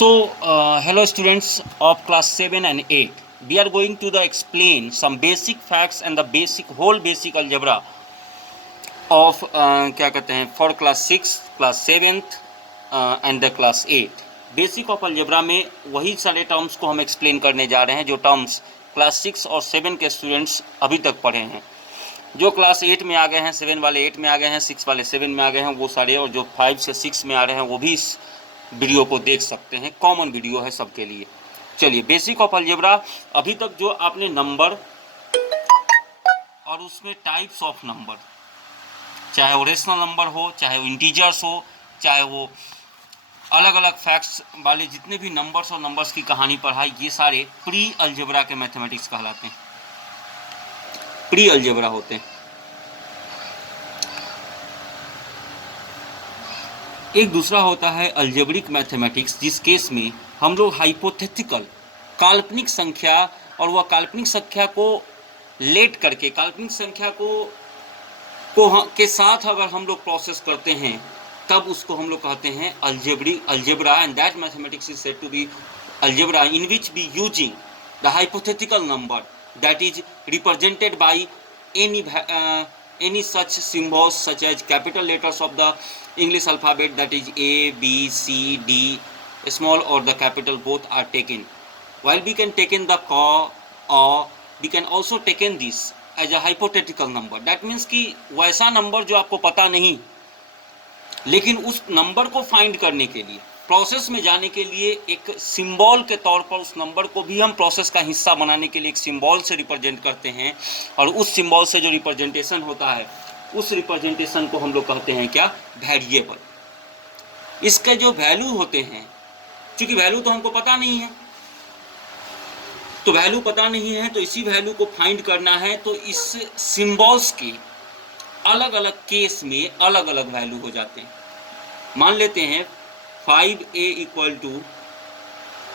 Hello students of class 7 and 8. We are going to explain some basic facts and the whole basic algebra of क्या कहते हैं for class 6, class 7th and the class 8. Basic of algebra में वही सारे terms को हम explain करने जा रहे हैं जो टर्म्स क्लास 6 और 7 के स्टूडेंट्स अभी तक पढ़े हैं। जो क्लास 8 में आ गए हैं, 7 वाले 8 में आ गए हैं, 6 वाले 7 में आ गए हैं वो सारे, और जो 5 से 6 में आ रहे हैं वो भी इस वीडियो को देख सकते हैं। कॉमन वीडियो है सबके लिए। चलिए, बेसिक ऑफ अलजेब्रा। अभी तक जो आपने नंबर और उसमें टाइप्स ऑफ नंबर, चाहे वो रेशनल नंबर हो, चाहे वो इंटीजर्स हो, चाहे वो अलग अलग फैक्ट्स वाले जितने भी नंबर्स और नंबर्स की कहानी पढ़ाई, ये सारे प्री अलजेब्रा के मैथमेटिक्स कहलाते हैं, प्री अलजेब्रा होते हैं। एक दूसरा होता है अलजेब्रिक मैथमेटिक्स, जिस केस में हम लोग हाइपोथेटिकल काल्पनिक संख्या और वह काल्पनिक संख्या को लेट करके काल्पनिक संख्या को के साथ अगर हम लोग प्रोसेस करते हैं तब उसको हम लोग कहते हैं algebra, and that mathematics is said to be algebra in which be using the hypothetical number that is represented by any such symbols such as capital letters of the English alphabet, that is A, B, C, D, small or the capital, both are taken. While we can taken the ka, or we can also taken this as a hypothetical number. That means कि वैसा number जो आपको पता नहीं, लेकिन उस number को find करने के लिए, प्रोसेस में जाने के लिए एक सिंबल के तौर पर उस नंबर को भी हम प्रोसेस का हिस्सा बनाने के लिए एक सिंबल से रिप्रेजेंट करते हैं, और उस सिंबल से जो रिप्रेजेंटेशन होता है उस रिप्रेजेंटेशन को हम लोग कहते हैं क्या? वेरिएबल। इसके जो वैल्यू होते हैं, क्योंकि वैल्यू तो हमको पता नहीं है, तो वैल्यू पता नहीं है तो इसी वैल्यू को फाइंड करना है, तो इस सिंबल्स के अलग अलग केस में अलग अलग वैल्यू हो जाते हैं। मान लेते हैं 5a equal to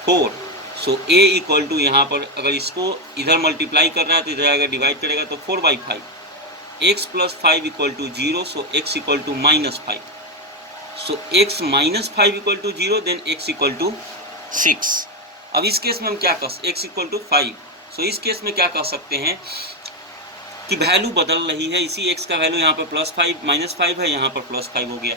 4, so a equal to, यहाँ पर अगर इसको इधर मल्टीप्लाई कर रहा है तो इधर आएगा, डिवाइड करेगा तो 4/5, x plus 5 equal to 0, so x equal to -5, so x minus 5 equal to 0, then x equal to 6। अब इस केस में हम क्या कर, x इक्वल टू 5, सो इस केस में क्या कर सकते हैं कि वैल्यू बदल रही है, इसी x का वैल्यू यहाँ पर -5 है, यहाँ पर +5 हो गया,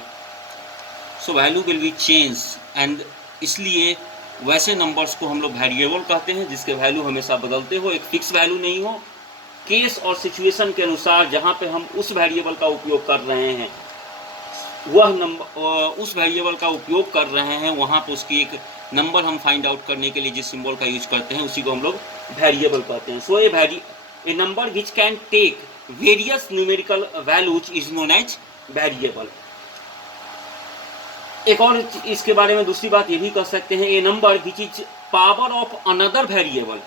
so value will be change, and इसलिए वैसे नंबर्स को हम लोग वेरिएबल कहते हैं जिसके वैल्यू हमेशा बदलते हो, एक फिक्स वैल्यू नहीं हो। केस और सिचुएशन के अनुसार जहाँ पे हम उस वेरिएबल का उपयोग कर रहे हैं, वह नंबर उस वेरिएबल का उपयोग कर रहे हैं, वहाँ पे उसकी एक नंबर हम फाइंड आउट करने के लिए जिस सिंबल का यूज करते हैं उसी को हम लोग वेरिएबल कहते हैं। So a number which can take various numerical values is known as variable. एक और इसके बारे में दूसरी बात ये भी कह सकते हैं, a number which is power of another variable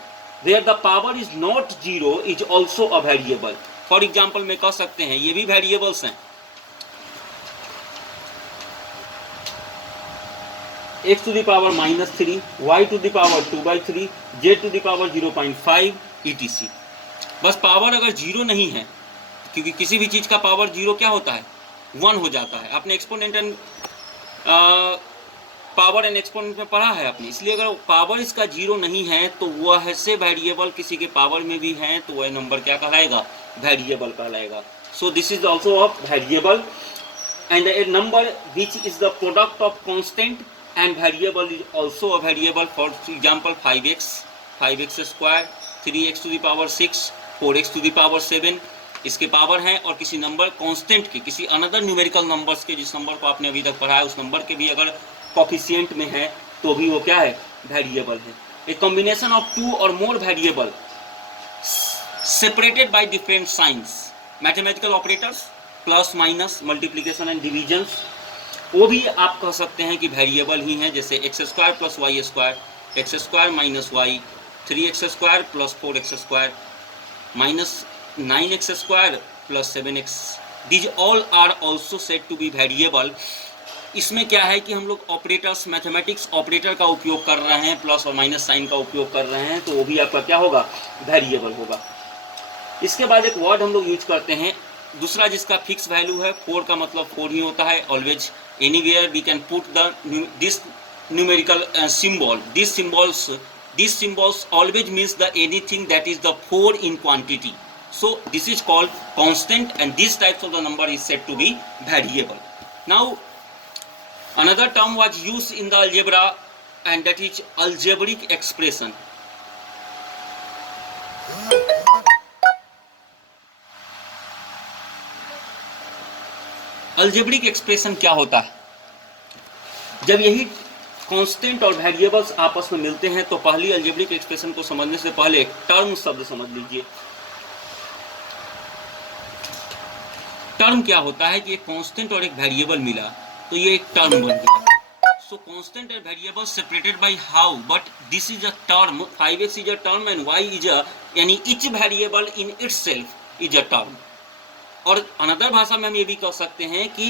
where the power is not 0 is also a variable. For example में कह सकते हैं ये भी वेरिएबल्स हैं, x to the power -3, y to the power 2/3, z to the power 0.5 etc। बस power अगर 0 नहीं है, क्योंकि किसी भी चीज का पावर 0 क्या होता है? 1 हो जाता है। आपने exponent and power and exponent में पढ़ा है आपने, इसलिए अगर पावर इसका 0 नहीं है तो वह ऐसे वेरिएबल किसी के पावर में भी हैं तो वह नंबर क्या कहलाएगा? वेरिएबल कहलाएगा। So this is also a variable, and a number which is the product of constant and variable is also a variable. For example 5x square, 3x to the power 6, 4x to the power 7 इसके power हैं, और किसी number constant के, किसी another numerical numbers के, जिस number को आपने अभी तक पढ़ा है उस नंबर के भी अगर कोफिशिएंट में है तो भी वो क्या है? वेरिएबल है। ए कॉम्बिनेशन ऑफ 2 और more variable separated by different signs, mathematical operators, plus minus, multiplication and divisions, वो भी आप कह सकते हैं कि वेरिएबल ही हैं। जैसे x² plus y square, x² minus y, 3x square plus 4x square, minus 9x square plus 7x, these all are also said to be variable। इसमें क्या है कि हम लोग ऑपरेटर्स, मैथमेटिक्स ऑपरेटर का उपयोग कर रहे हैं, प्लस और माइनस साइन का उपयोग कर रहे हैं, तो वो भी आपका क्या होगा? वेरिएबल होगा। इसके बाद एक वर्ड हम लोग यूज करते हैं दूसरा जिसका फिक्स वैल्यू है, 4 का मतलब 4 ही होता है always, anywhere we can put this numerical symbol. These symbols always means the anything that is the 4 in quantity. So this is called constant, and these types of the number is said to be variable. Now another term was used in the algebra, and that is algebraic expression. Algebraic expression क्या होता है? जब यही constant और variables आपस में मिलते हैं तो पहली अल्जेब्रिक एक्सप्रेशन को समझने से पहले एक टर्म शब्द समझ लीजिए। टर्म क्या होता है कि एक कांस्टेंट और एक वेरिएबल मिला तो ये एक टर्म बन गया। So constant and variable separated by how, but this is a term, 5x is a term and y is a, यानी each variable in itself is a term. और अनदर भाषा में हम ये भी कह सकते हैं कि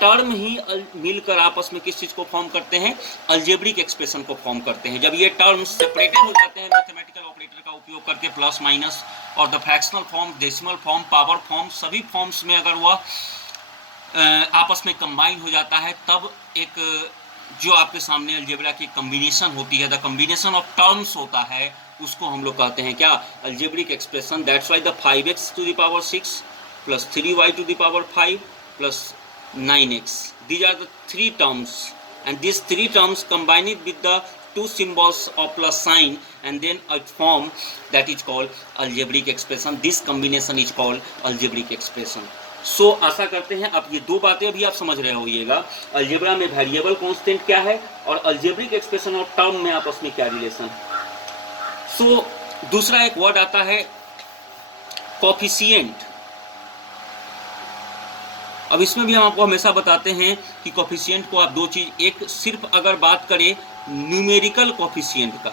टर्म ही मिलकर आपस में किस चीज को फॉर्म करते हैं? अलजेब्रिक एक्सप्रेशन को फॉर्म करते हैं। जब ये टर्म्स सेपरेटेड हो जाते हैं मैथमेटिकल ऑपरेटर का उपयोग करके, प्लस माइनस और the fractional form, decimal form, power form, सभी फॉर्म्स में अगर वह आपस में कंबाइन हो जाता है, तब एक जो आपके सामने अलजेब्रा की कम्बिनेशन होती है, द कम्बिनेशन ऑफ टर्म्स होता है, उसको हम लोग कहते हैं क्या? Algebraic expression. That's why the 5x to the power 6 plus 3y to the power 5 plus 9x. These are the 3 terms, and these 3 terms combined with the 2 symbols of plus sign and then a form that is called algebraic expression. This combination is called algebraic expression. So आशा करते हैं अब ये दो बातें अभी आप समझ रहे होइएगा, अलजेब्रा में वेरिएबल कांस्टेंट क्या है और अलजेब्रिक एक्सप्रेशन और टर्म में आपस में क्या रिलेशन। सो दूसरा एक वर्ड आता है कोफिशिएंट। अब इसमें भी हम आपको हमेशा बताते हैं कि कोफिशिएंट को आप दो चीज, एक सिर्फ अगर बात करें न्यूमेरिकल कोफिशिएंट का,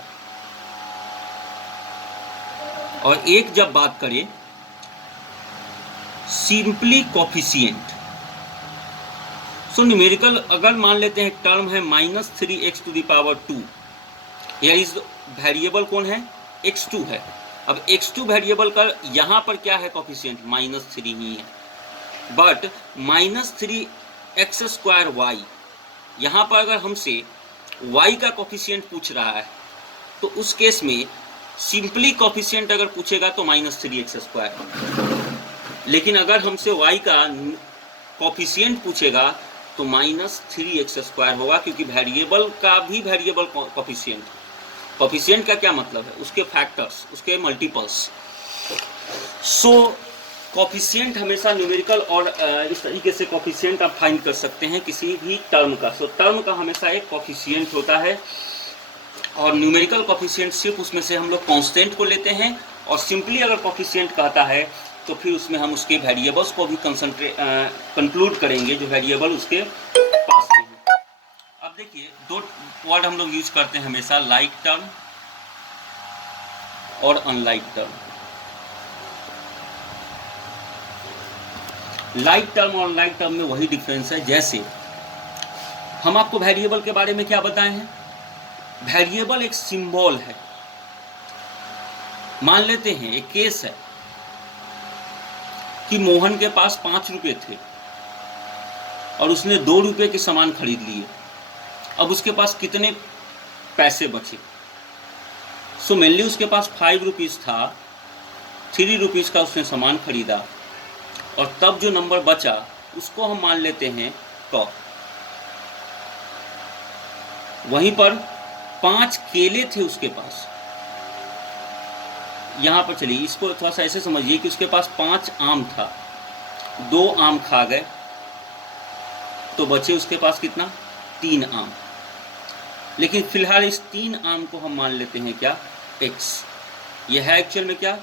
और एक जब बात करें सिंपली कोफिशिएंट। सो न्यूमेरिकल अगर मान लेते हैं टर्म है -3x टू द पावर 2, यार इस वेरिएबल कौन है? x2 है। अब x2 वेरिएबल का यहाँ पर क्या है कोफिशिएंट? -3 ही है। बट -3x² y, यहाँ पर अगर हमसे y का कोफिशिएंट पूछ रहा है तो उस केस में सिंपली कोफिशिएंट अगर पूछेगा तो -3x², लेकिन अगर हमसे y का कोफिशिएंट पूछेगा तो -3x² होगा, क्योंकि वेरिएबल का भी वेरिएबल कोफिशिएंट। कोफिशिएंट का क्या मतलब है? उसके फैक्टर्स, उसके मल्टीपल्स। सो कोफिशिएंट हमेशा न्यूमेरिकल और इस तरीके से कोफिशिएंट आप फाइंड कर सकते हैं किसी भी टर्म का। सो टर्म का हमेशा एक कोफिशिएंट होता है, और न्यूमेरिकल कोफिशिएंट सिर्फ उसमें से हम लोग कांस्टेंट को लेते हैं, और सिंपली अगर कोफिशिएंट कहता है तो फिर उसमें हम उसके वेरिएबल्स को भी कंक्लूड करेंगे जो वेरिएबल उसके पास में है। अब देखिए दो वर्ड हम लोग यूज करते हैं हमेशा, लाइक टर्म और अनलाइक टर्म। लाइक टर्म और अनलाइक टर्म में वही डिफरेंस है, जैसे हम आपको वेरिएबल के बारे में क्या बताए हैं? वेरिएबल एक सिंबल है। मान लेते हैं एक केस है कि मोहन के पास 5 रुपए थे और उसने 2 रुपए के सामान खरीद लिए। अब उसके पास कितने पैसे बचे? सो मेनली उसके पास 5 रुपीज़ था, 3 रुपीज़ का उसने सामान खरीदा, और तब जो नंबर बचा उसको हम मान लेते हैं क। वहीं पर 5 केले थे उसके पास। यहाँ पर चलिए इसको थोड़ा सा ऐसे समझिए कि उसके पास 5 आम था, 2 आम खा गए तो बचे उसके पास कितना? 3 आम। लेकिन फिलहाल इस 3 आम को हम मान लेते हैं क्या? x। यह है एक्चुअल में क्या?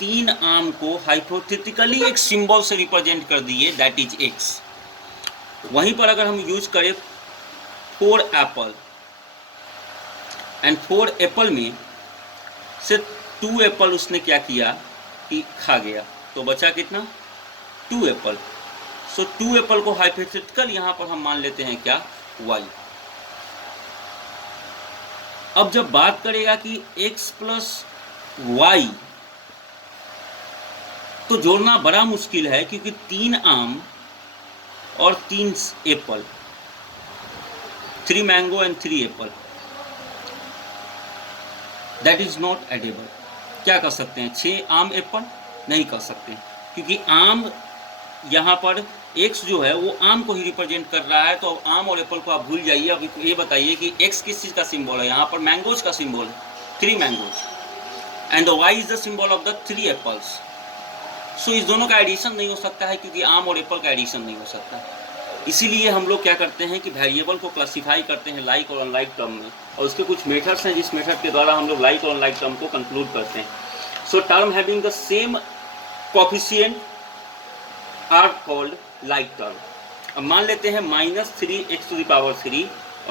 3 आम को हाइपोथेटिकली एक सिंबल से रिप्रेजेंट कर दिए, दैट इज x। वहीं पर अगर हम यूज करें 4 एप्पल, एंड 4 एप्पल में से 2 एप्पल उसने क्या किया कि खा गया, तो बचा कितना? 2 एप्पल। सो 2 एप्पल को हाइपोथेटिकल यहाँ पर हम मान लेते हैं क्या? y। अब जब बात करेगा कि x प्लस y, तो जोड़ना बड़ा मुश्किल है, क्योंकि 3 आम और 3 Apple, 3 mango and 3 Apple, that is not edible. क्या कर सकते हैं? 6 आम एप्पल नहीं कर सकते, क्योंकि आम यहाँ पर x जो है वो आम को ही रिप्रेजेंट कर रहा है। तो अब आम और एप्पल को आप भूल जाइए। अब ये बताइए कि x किस चीज़ का सिंबल है? यहाँ पर मैंगोज का सिंबल है, 3 mangoes, and the y is the symbol of the 3 apples. So इस दोनों का एडिशन नहीं हो सकता है, क्योंकि आम और एप्पल का एडिशन नहीं हो सकता। इसीलिए हम लोग क्या करते हैं कि वेरिएबल को क्लासीफाई करते हैं लाइक और अनलाइक टर्म में, और उसके कुछ मेथड्स हैं जिस मेथड के द्वारा हम लोग लाइक और अनलाइक टर्म को कंक्लूड करते हैं। So term having the same coefficient are called like term. अब मान लेते हैं -3x⁻³ और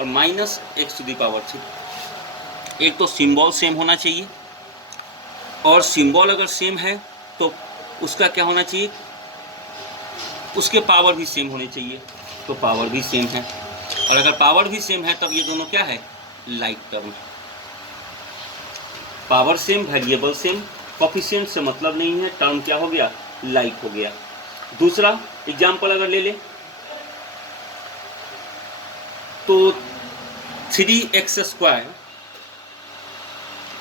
-x⁻3। एक तो सिंबल सेम होना चाहिए, और सिंबल अगर सेम है तो उसका क्या होना चाहिए? उसके पावर भी सेम होने चाहिए। तो पावर भी सेम है, और अगर पावर भी सेम है तब ये दोनों क्या है? Like term. Power same, variable same, coefficient से मतलब नहीं है, टर्म क्या हो गया? लाइक हो गया। दूसरा एग्जाम्पल अगर ले ले तो 3x²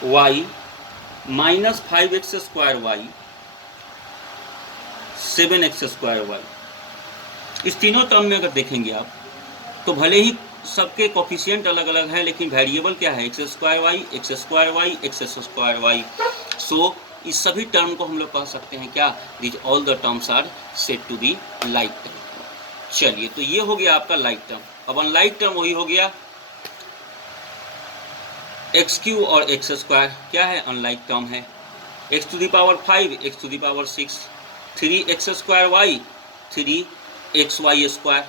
y minus 5x² y 7x² y, इस तीनों टर्म में अगर देखेंगे आप तो भले ही सबके कोफिशिएंट अलग अलग है, लेकिन वेरिएबल क्या है? x² y, x² y। सो इस सभी टर्म को हम लोग कह सकते हैं क्या? This all the terms are said to be like term. चलिए, तो ये हो गया आपका लाइक टर्म। अब अनलाइक टर्म वही हो गया x³ और x²। क्या है? अनलाइक टर्म है। x⁵, x⁶, 3x² y, 3xy²,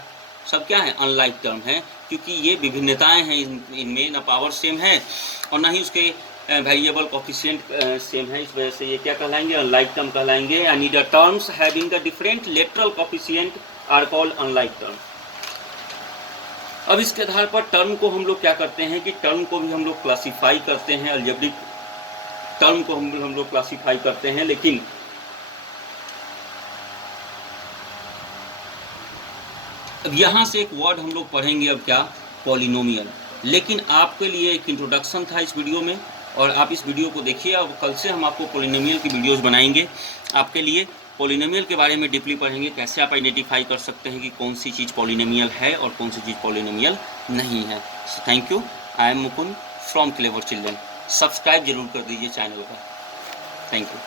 सब क्या है? अनलाइक टर्म है, क्योंकि ये विभिन्नताएं हैं इनमें, ना पावर सेम है और ना ही उसके वेरिएबल कोफिशिएंट सेम है। इस वजह से ये क्या कहलाएंगे? अनलाइक टर्म कहलाएंगे। यानी the terms having the different literal coefficient are called unlike term. अब इसके आधार पर टर्म को हम लोग क्या करते हैं कि टर्म को भी हम लोग क्लासीफाई करते हैं, अलजेब्रिक टर्म को हम लोग क्लासीफाई करते हैं। लेकिन अब यहाँ से एक वर्ड हम लोग पढ़ेंगे, अब क्या? पॉलिनोमियल। लेकिन आपके लिए एक इंट्रोडक्शन था इस वीडियो में, और आप इस वीडियो को देखिए। अब कल से हम आपको पॉलिनोमियल की वीडियोस बनाएंगे आपके लिए। पॉलिनोमियल के बारे में डीपली पढ़ेंगे, कैसे आप आइडेंटिफाई कर सकते हैं कि कौन सी चीज़ पॉलिनोमियल है और कौन सी चीज़ पॉलिनोमियल नहीं है। So thank you, I am Mukund from clever children. Subscribe जरूर कर दीजिए चैनल पर। Thank you.